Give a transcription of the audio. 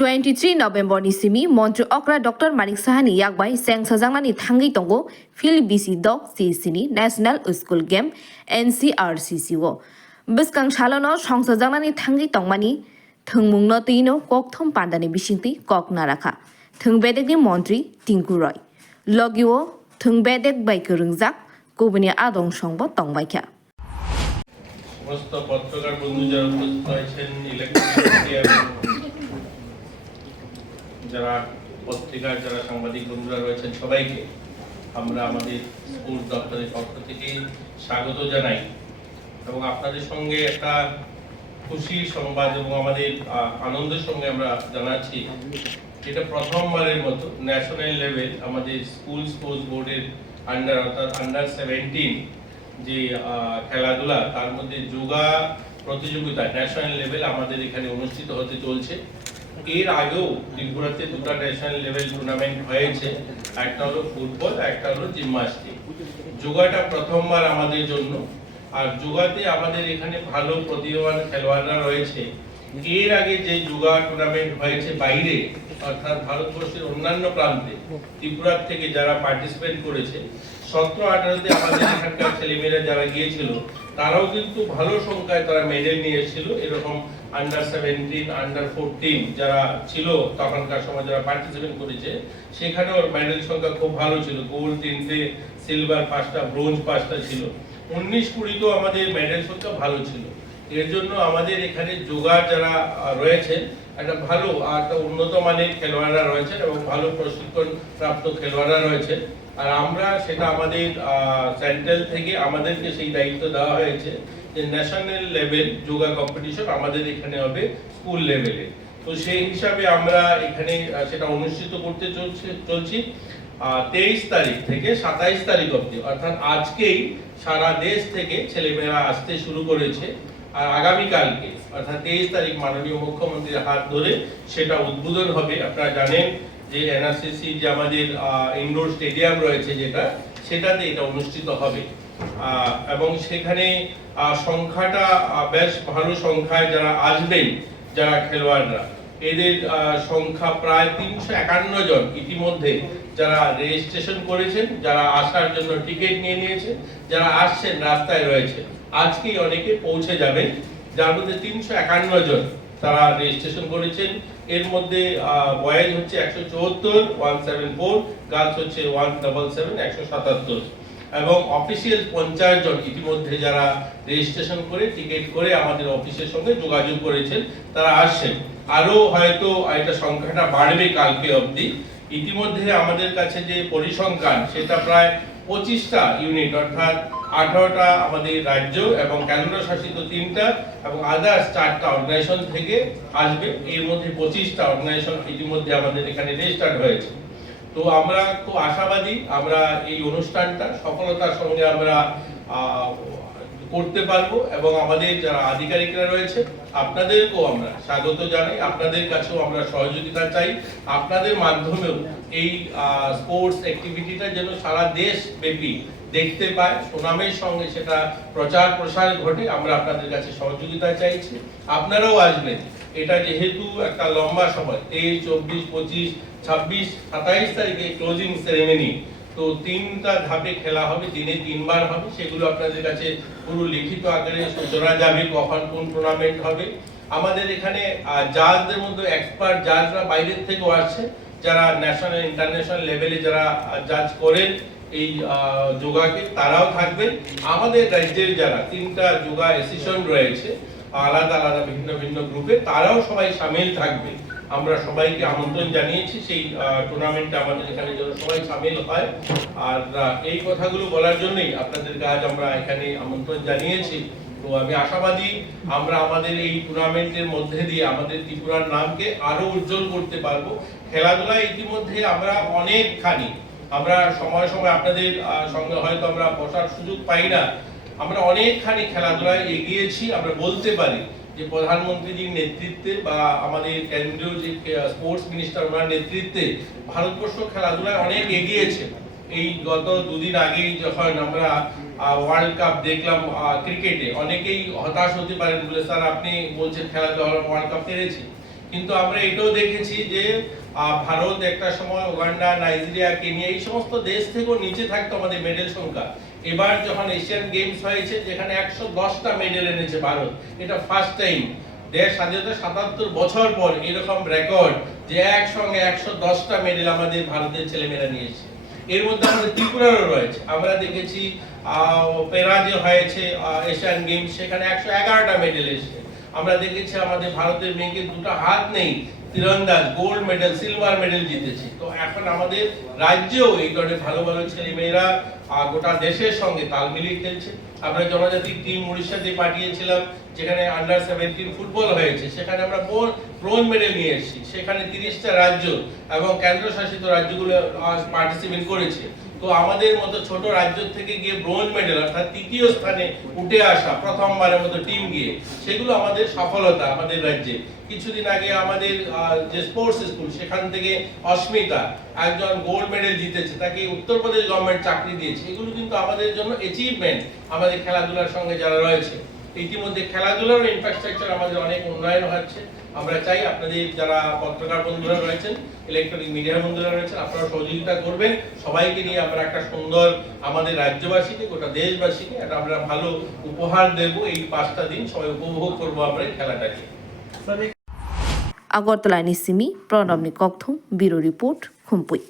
23 November ni simi Montreal Okra Dr. Manik Sahani yakbai songchajakna ni thangwi tongu Phil BC Dog CC National School Game NCRCC wo biskang salono songchajakna ni thangwi tongmani thungmungno tino kokthom pandani bisingti kok narakha thungbedek ni mantri Tinku Roy logiwo thungbedek bai kurungjak kobuni adong songbo tongbaikha সমস্ত পত্রকার বন্ধু যারা উপস্থিত হয়েছেন electronic যারা পত্রিকার যারা সাংবাদিক বন্ধুরা রয়েছেন সবাইকে আমরা আমাদের স্কুল দপ্তরের পক্ষ থেকে স্বাগত জানাই এবং আপনাদের সঙ্গে একটা খুশি সংবাদ এবং আমাদের আনন্দের সঙ্গে আমরা জানাচ্ছি এটা প্রথমবারের মতো ন্যাশনাল লেভেল আমাদের স্কুল স্পোর্টস বোর্ডের আন্ডার অর্থাৎ আন্ডার 17 যে খেলাধুলা তার মধ্যে যোগা প্রতিযোগিতা ন্যাশনাল লেভেল আমাদের এখানে অনুষ্ঠিত হতে চলছে এর আগেও ত্রিপুরাতে দুটো ন্যাশনাল লেভেল টুর্নামেন্ট হয়েছে একটা হলো ফুটবল একটা হলো জিমন্যাস্টিক যোগাটা প্রথমবার আমাদের জন্য আর যোগাতে আমাদের এখানে ভালো প্রতিভাবান খেলোয়াড়রা রয়েছে এর আগে যে যোগা টুর্নামেন্ট হয়েছে বাইরে অর্থাৎ ভারতবর্ষের অন্যান্য প্রান্তে ত্রিপুরা থেকে যারা পার্টিসিপেট করেছে 17-18 তে আমাদের এখানকার ছেলেমেয়েরা যারা গিয়েছিল তারাও কিন্তু ভালো সংখ্যায় তারা মেডেল নিয়ে এসেছিল এরকম আন্ডার 17 আন্ডার 14 যারা ছিল তখনকার সময় যারা পার্টিসিপেট করেছে সেখানেও মেডেল সংখ্যা খুব ভালো ছিল গোল্ড 3টে সিলভার 5টা ব্রোঞ্জ 5টা ছিল 19-20 তো আমাদের মেডেল সংখ্যা ভালো ছিল এর জন্য আমাদের এখানে যোগা যারা রয়েছে একটা ভালো একটা উন্নত মানের খেলোয়াড়রা রয়েছে এবং ভালো প্রশিক্ষণ প্রাপ্ত খেলোয়াড়রা রয়েছে আর আমরা সেটা আমাদের সেন্ট্রাল থেকে আমাদেরকে সেই দায়িত্ব দেওয়া হয়েছে যে ন্যাশনাল লেভেল যোগা কম্পিটিশন আমাদের এখানে হবে স্কুল লেভেলে তো সেই হিসাবে আমরা এখানে সেটা অনুষ্ঠিত করতে চলছি 23 তারিখ থেকে 27 তারিখ অবধি অর্থাৎ আজকেই সারা দেশ থেকে ছেলেমেয়েরা আসতে শুরু করেছে আর আগামী কালকে অর্থাৎ 23 তারিখ মাননীয় মুখ্যমন্ত্রীর হাত ধরে সেটা উদ্বোধন হবে আপনারা জানেন যে এনআরসিসি যে আমাদের ইনডোর স্টেডিয়াম রয়েছে যেটা সেটাতে এটা অনুষ্ঠিত হবে এবং সেখানে সংখ্যাটা বেশ ভালো সংখ্যায় যারা আসবেন যারা খেলোয়াড়রা এদের সংখ্যা প্রায় 351 জন ইতিমধ্যে যারা রেজিস্ট্রেশন করেছেন যারা আসার জন্য টিকিট নিয়ে নিয়েছে যারা আসছেন রাস্তায় রয়েছে আজকেই অনেকে পৌঁছে যাবেন যার মধ্যে 351 জন তারা রেজিস্ট্রেশন করেছেন এর মধ্যে বয়েজ হচ্ছে 174 174 গার্লস হচ্ছে 177 177 এবং অফিশিয়াল 50 জন ইতিমধ্যে যারা রেজিস্ট্রেশন করে টিকিট করে আমাদের অফিসের সঙ্গে যোগাযোগ করেছেন তারা আসছেন আরো হয়তো এটা সংখ্যাটা বাড়বে কালকে অবধি ইতিমধ্যে আমাদের কাছে যে পরিসংখ্যান সেটা প্রায় 25টা ইউনিট অর্থাৎ 18টা আমাদের রাজ্য এবং কেন্দ্রশাসিত 3টা এবং আদার্স 4টা অর্গানাইজেশন থেকে আসবে এর মধ্যে 25টা অর্গানাইজেশন ইতিমধ্যে আমাদের এখানে রেজিস্টার্ড হয়েছে তো আমরা খুব আশাবাদী আমরা এই অনুষ্ঠানটা সফলতার সঙ্গে আমরা করতে পারবো এবং আমাদের যারা আধিকারিকরা রয়েছে আপনাদেরকেও আমরা স্বাগত জানাই আপনাদের কাছেও আমরা সহযোগিতা চাই আপনাদের মাধ্যমেও এই স্পোর্টস অ্যাক্টিভিটিটা যেন সারা দেশ ব্যাপী দেখতে পায় সুনামের সঙ্গে সেটা প্রচার প্রসার ঘটে আমরা আপনাদের কাছে সহযোগিতা চাইছি আপনারাও আসবেন এটা যেহেতু একটা লম্বা সময় 23 24 25 26 27 তারিখে ক্লোজিং সেরেমনি তো 3টা ধাপে খেলা হবে দিনে 3 বার হবে সেগুলো আপনাদের কাছে পুরো লিখিত আকারে সূচনা যাবে কখন কোন টুর্নামেন্ট হবে আমাদের এখানে জাজদের মধ্যে এক্সপার্ট জাজরা বাইরের থেকেও আসছে যারা ন্যাশনাল ইন্টারন্যাশনাল লেভেলে যারা জাজ করেন এই যোগাকে তারাও থাকবেন আমাদের রাজ্যের যারা 3টা যোগা অ্যাসোসিয়েশন রয়েছে আলাদা আলাদা ভিন্ন ভিন্ন গ্রুপে তারাও সবাই শামিল থাকবে আমরা সবাইকে আমন্ত্রণ জানিয়েছি সেই টুর্নামেন্টে আমাদের এখানে যেন সবাই শামিল হয় আর এই কথাগুলো বলার জন্যই আপনাদেরকে আজ আমরা এখানে আমন্ত্রণ জানিয়েছি তো আমি আশাবাদী আমরা আমাদের এই টুর্নামেন্টের মধ্যে দিয়ে আমাদের ত্রিপুরার নামকে আরো উজ্জ্বল করতে পারবো খেলাধুলায় ইতিমধ্যে আমরা অনেকখানি আমরা সময় সময় আপনাদের সঙ্গে হয়তো আমরা বসার সুযোগ পাই না আমরা অনেকখানি খেলাধুলায় এগিয়েছি আমরা বলতে পারি যে প্রধানমন্ত্রীজির নেতৃত্বে বা আমাদের কেন্দ্রীয় যে স্পোর্টস মিনিস্টার ওনার নেতৃত্বে ভারতবর্ষ খেলাধুলায় অনেক এগিয়েছে এই গত দুদিন আগেই যখন আমরা ওয়ার্ল্ড কাপ দেখলাম ক্রিকেটে অনেকেই হতাশ হতে পারেন বলে স্যার আপনি বলছেন খেলাধুলা ওয়ার্ল্ড কাপ হেরেছে কিন্তু আমরা এটাও দেখেছি যে ভারত একটা সময় উগান্ডা, নাইজেরিয়া, কেনিয়া এই সমস্ত দেশ থেকেও নিচে থাকতো আমাদের মেডেল সংখ্যা। এবার যখন এশিয়ান গেমস হয়েছে যেখানে 110টা মেডেল এনেছে ভারত, এটা ফার্স্ট টাইম দেশ স্বাধীনতা 77 বছর পর এরকম রেকর্ড যে একসঙ্গে 110টা মেডেল আমাদের ভারতের ছেলেমেয়েরা নিয়েছে। এর মধ্যে আমাদের ত্রিপুরারও রয়েছে। আমরা দেখেছি পেরা যে হয়েছে এশিয়ান গেমস, সেখানে 111টা মেডেল এসেছে। আমরা দেখেছি আমাদের ভারতের মেয়েকে দুটো হাত নেই, তীরন্দাজ গোল্ড মেডেল, সিলভার মেডেল জিতেছে। তো এখন আমাদের রাজ্যেও এই ধরনের ভালো ভালো ছেলে মেয়েরা গোটা দেশের সঙ্গে তাল মিলিয়ে খেলছে। আমরা জনজাতি টিম উড়িষ্যাতে পাঠিয়েছিলাম, যেখানে আন্ডার 17 ফুটবল হয়েছে, সেখানে আমরা ব্রোঞ্জ মেডেল নিয়ে এসেছি। সেখানে 30টা রাজ্য এবং কেন্দ্রশাসিত রাজ্যগুলো পার্টিসিপেট করেছে। তো আমাদের মতো ছোট রাজ্য থেকে গিয়ে ব্রোঞ্জ মেডেল অর্থাৎ তৃতীয় স্থানে উঠে আসা প্রথমবারের মতো টিম গিয়ে, সেগুলো আমাদের সফলতা আমাদের রাজ্যে। কিছুদিন আগে আমাদের যে স্পোর্টস স্কুল, সেখান থেকে অস্মিতা একজন গোল্ড মেডেল জিতেছে, তাকে উত্তরপ্রদেশ গভর্নমেন্ট চাকরি দিয়েছে। এগুলো কিন্তু আমাদের জন্য অ্যাচিভমেন্ট আমাদের খেলাধুলার সঙ্গে যারা রয়েছে। ইতিমধ্যে খেলাধুলার ইনফ্রাস্ট্রাকচার আমাদের অনেক উন্নয়ন হচ্ছে। আমরা চাই আপনাদের যারা পত্রকার বন্ধুরা রয়েছেন, ইলেকট্রনিক মিডিয়ার বন্ধুরা রয়েছেন, আপনারা সহযোগিতা করবেন। সবাইকে নিয়ে আমরা একটা সুন্দর আমাদের রাজ্যবাসীকে, গোটা দেশবাসীকে একটা আমরা ভালো উপহার দেব। এই 5টা দিন সবাই উপভোগ করবো আমরা এই খেলাটাকে। আগরতলা নিসিমি প্রণব নিকথম ব্যুরো রিপোর্ট খুমপুই।